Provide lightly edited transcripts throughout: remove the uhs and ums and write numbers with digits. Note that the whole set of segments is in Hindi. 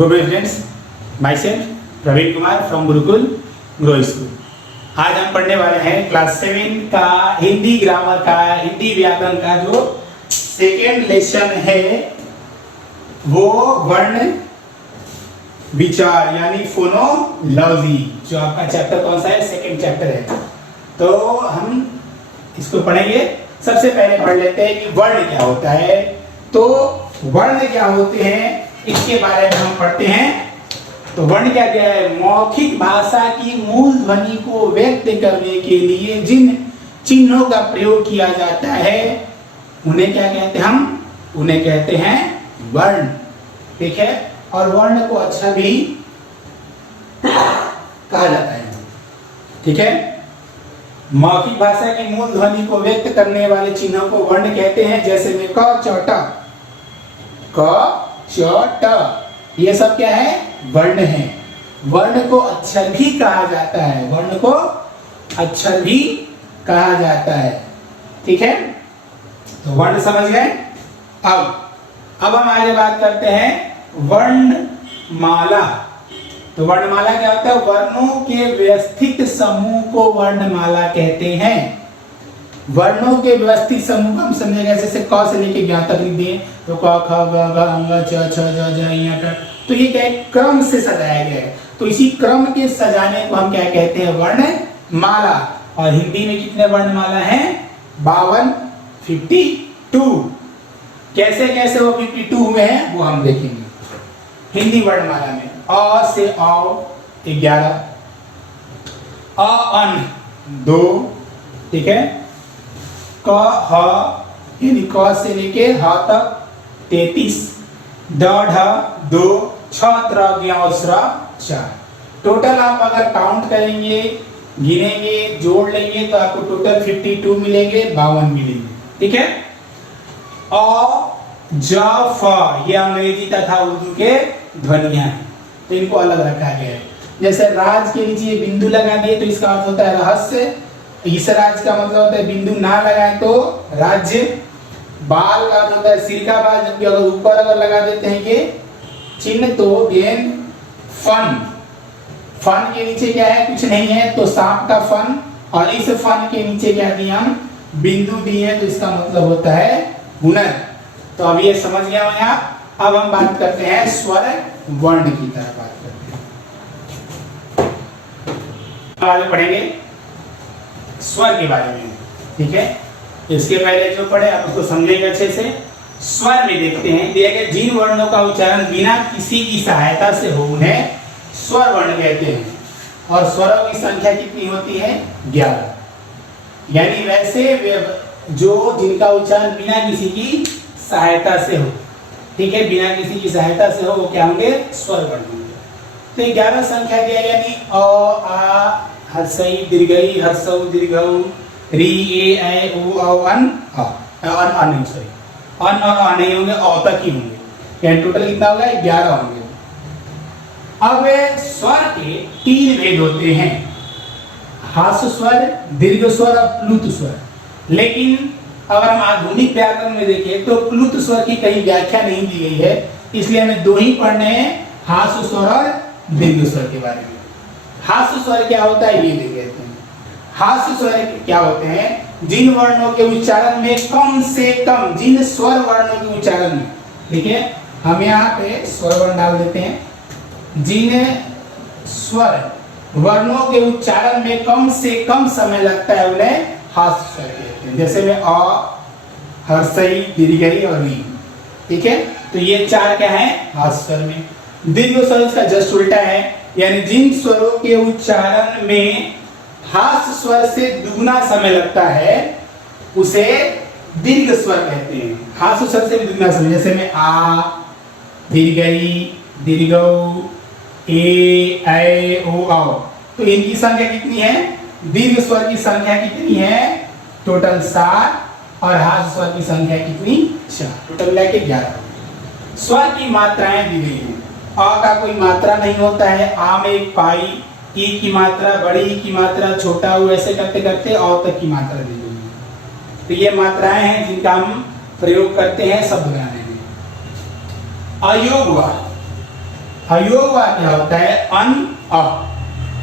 Good students, myself Praveen Kumar from Gurukul grow school. आज हम पढ़ने वाले हैं क्लास 7 का हिंदी ग्रामर का, हिंदी व्याकरण का जो सेकेंड लेसन है वो वर्ण विचार यानी फोनोलॉजी। जो आपका चैप्टर कौन सा है? सेकेंड चैप्टर है। तो हम इसको पढ़ेंगे। सबसे पहले पढ़ लेते हैं कि वर्ण क्या होता है। तो वर्ण क्या होते हैं इसके बारे में हम पढ़ते हैं। तो वर्ण क्या क्या है? मौखिक भाषा की मूल ध्वनि को व्यक्त करने के लिए जिन चिन्हों का प्रयोग किया जाता है उन्हें क्या कहते हैं? हम उन्हें कहते हैं वर्ण। ठीक है। और वर्ण को अक्षर भी कहा जाता है। ठीक है। मौखिक भाषा की मूल ध्वनि को व्यक्त करने वाले चिन्हों को वर्ण कहते हैं। जैसे में क च ट, क च ट, ये सब क्या है? वर्ण है। वर्ण को अक्षर भी कहा जाता है। वर्ण को अक्षर भी कहा जाता है। ठीक है। तो वर्ण समझ गए। अब हम आगे बात करते हैं वर्णमाला। तो वर्णमाला क्या होता है? वर्णों के व्यवस्थित समूह को वर्णमाला कहते हैं। वर्णों के व्यवस्थित समूह को हम समझेंगे जैसे क से लेके ज्ञ तक लिख दिए तो क ख ग घ ङ च छ ज झ ञ ट। तो ये क्या है? क्रम से सजाया गया है। तो इसी क्रम के सजाने को हम क्या कहते हैं? वर्णमाला। और हिंदी में कितने वर्णमाला हैं? 52, 52। कैसे कैसे वो 52 हुए हैं वो हम देखेंगे। हिंदी वर्णमाला में अ से औ 11, अ अन 2, ठीक है, क ह यानी क से लेके ह तक 33, ड ढ 2, छ त्र ज्ञ स्र 4। टोटल आप अगर काउंट करेंगे, गिनेंगे, जोड़ लेंगे तो आपको टोटल 52 मिलेंगे, 52 मिलेंगे। ठीक है। अ ज फ ये अंग्रेजी तथा उर्दू के ध्वनियां हैं, तो इनको अलग रखा गया है। जैसे राज के नीचे बिंदु लगा दिए तो इसका अर्थ होता है रहस्य। इस राज का मतलब होता है बिंदु ना लगाए तो राज्य। बाल का अर्थ होता है सिर का बाल, जबकि अगर ऊपर अगर लगा देते हैं ये चिन्ह तो गेन फन। फन के नीचे क्या है? कुछ नहीं है तो सांप का फन। और इस फन के नीचे क्या दिया? हम बिंदु दिए तो इसका मतलब होता है हुनर। तो अब ये समझ गया मैं आप। अब हम बात करते हैं स्वर वर्ण की तरफ बात करते हैं। आगे पढ़ेंगे स्वर के बारे में। ठीक है। इसके पहले जो पढ़े आप उसको समझेंगे अच्छे से। स्वर में देखते हैं दिए गए जिन वर्णों का उच्चारण बिना किसी की सहायता से हो उन्हें स्वर वर्ण कहते हैं। और स्वरों की संख्या कितनी होती है? 11। यानी वैसे जो जिनका उच्चारण बिना किसी की सहायता से हो, ठीक है, बिना किसी की सहायता से हो वो क्या होंगे? स्वर वर्ण होंगे। तो 11 संख्या दिया यानी अ आ हर्षई दीर्घई हर्षौ दीर्घौ री ए ऐ उ औ अन अ अन सॉरी अन और अ नहीं होंगे, औ तक ही होंगे। यानी टोटल कितना होगा? 11 होंगे। अब स्वर के 3 भेद होते हैं, हास्य स्वर, दीर्घ स्वर और प्लुत स्वर। लेकिन अगर हम आधुनिक व्याकरण में देखें तो प्लुत स्वर की कहीं व्याख्या नहीं दी गई है, इसलिए हमें 2 ही पढ़ने हैं, हास्य स्वर और दीर्घ स्वर के बारे में। हास्य स्वर क्या होता है ये देख लेते हैं। हास्य स्वर क्या होते हैं? जिन वर्णों के उच्चारण में कम से कम, जिन स्वर वर्णों के उच्चारण में, ठीक है, हम यहाँ पे स्वर वर्ण डाल देते हैं। जिन स्वर वर्णों के उच्चारण में कम से कम समय लगता है उन्हें हास्य स्वर कहते हैं। जैसे में अ, हर्षई, दीर्घई और री। ठीक है। तो ये 4 क्या है? हास्य स्वर में। दीर्घ स्वर इसका जस्ट उल्टा है, यानी जिन स्वरों के उच्चारण में हास्य स्वर से दुगना समय लगता है उसे दीर्घ स्वर कहते हैं। हास्य स्वर से भी दुगना समय, जैसे में आ, दीर्घई, दीर्घौ, ए ऐ ओ औ। तो इनकी संख्या कितनी है? दीर्घ स्वर की संख्या कितनी है? टोटल 7 और हास्य स्वर की संख्या कितनी? 4। टोटल मिला के 11। स्वर की मात्राएं दी गई हैं। अ का कोई मात्रा नहीं होता है, आ में एक पाई, ई की मात्रा, बड़ी ई की मात्रा, छोटा ऊ, ऐसे करते करते औ तक की मात्रा दी गई है। तो ये मात्राएं हैं जिनका हम प्रयोग करते हैं शब्द बनाने में। अयोग हुआ, अयोग वा क्या होता है? अन अ,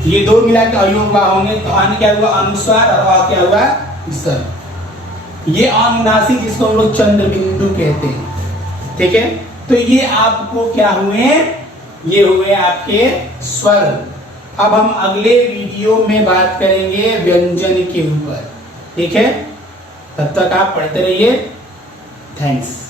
ये दो मिला के अयोग वा होंगे, तो अन क्या हुआ? अनुस्वार, और अ क्या हुआ? स्वर। ये अनुनासिक, जिसको हम लोग चंद्र बिंदु कहते हैं, ठीक है। तो ये आपको क्या हुए? ये हुए आपके स्वर। अब हम अगले वीडियो में बात करेंगे व्यंजन के ऊपर, ठीक है। तब तक आप पढ़ते रहिए। थैंक्स।